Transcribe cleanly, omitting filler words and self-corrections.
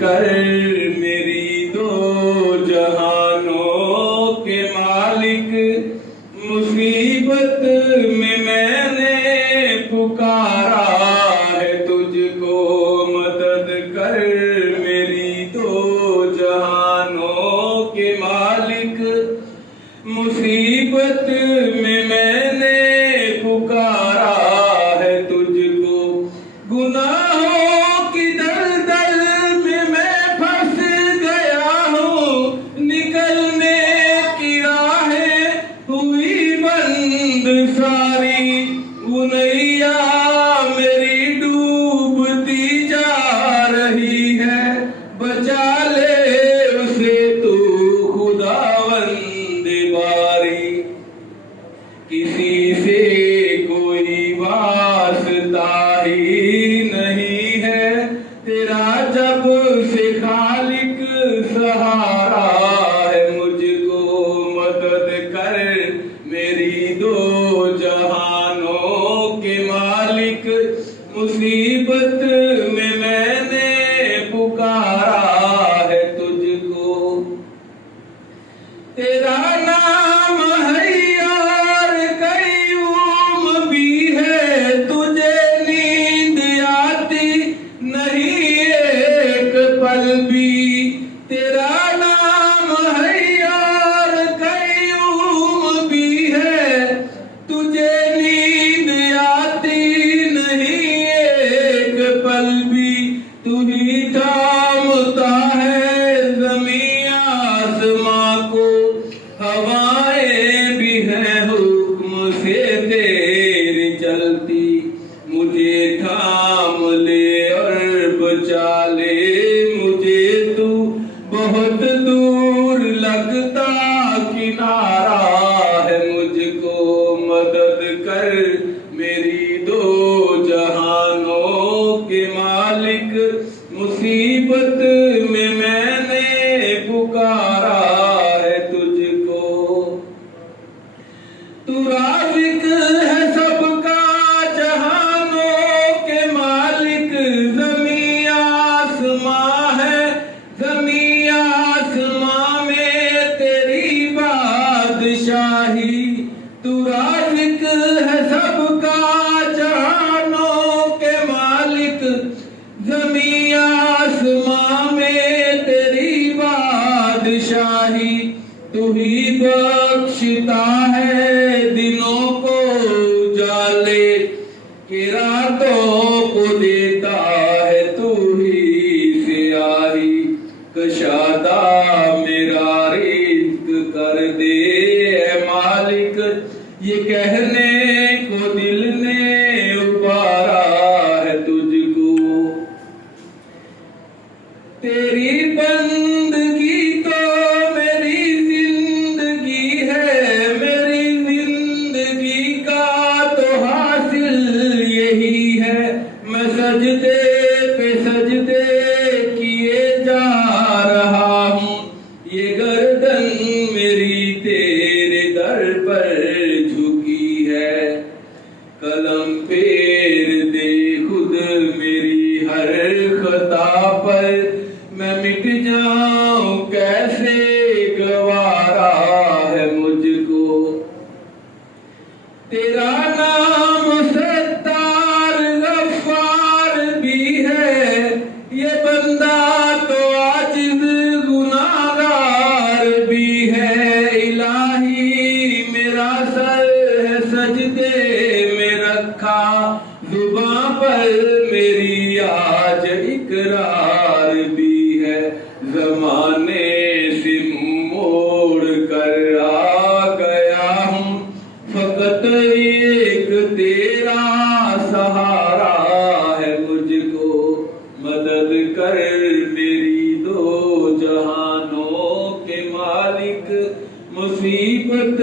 कर मेरी दो जहानों के मालिक, मुसीबत में मैंने पुकारा है तुझको, मदद कर मेरी दो जहानों के मालिक, मुसीबत में मैंने पुकारा है तुझको। गुनाहों की दलदल में मैं फंस गया हूँ, निकलने की राहें हुई बंद सारी, वो नैया मेरी डूबती जा रही है, बचा ले उसे तू खुदावंद बारी। किसी से कोई वास्ता ही नहीं है तेरा, जब से खालिक सहारा है मुझको, मदद कर मेरी दो जहानों के मालिक, मुसीबत में मैंने पुकारा है तुझको। तेरा नाम है यार कयूम भी है, तुझे नींद आती नहीं एक पल भी। तेरा नाम है यार कयूम भी है, तुझे नींद आती नहीं एक पल भी। तू ही थामता है ज़मीं आसमां को, हवाएं भी हैं हुक्म से तेरी चलती, मुझे थाम ले और बचा ले मुझे तू, बहुत दूर लगता किनारा है मुझको, मदद कर मेरी दो जहानों के मालिक, मुसीबत में मैंने पुकारा है तुझको। तू राज़िक है सबका जहानों के मालिक, ज़मीं आसमां है, ज़मीं आसमां में तेरी बादशाही। तू राज़िक है सबका जहानों के मालिक, ज़मीं आसमां में तेरी बादशाही। तू ही बख्शता है दिनों को उजाले, कि रातों को देता है तू ही सियाही। कशादा मेरा रिज़्क कर दे ऐ मालिक, ये कहने को दिल ने उबारा है तुझको। तेरी बंदगी तो मेरी जिंदगी है, मेरी जिंदगी का तो हासिल यही है। मैं सजदे पे सजदे किए जा रहा हूँ, ये गर्दन मेरी तेरे दर पर झुकी है। कलम फेर दे खुद मेरी हर खता पर, मैं मिट जाऊं कैसे गवारा है मुझको। तेरा नाम सत्तार गफ्फार भी है, ये बंदा तो आजिज़ गुनाहगार भी है। इलाही मेरा सर है सजदे में रखा, जुबां पर मेरी आज इकरार भी है। ज़माने से मुँह मोड़ कर आ गया हूँ, फकत एक तेरा सहारा है मुझको, मदद कर मेरी दो जहानों के मालिक, मुसीबत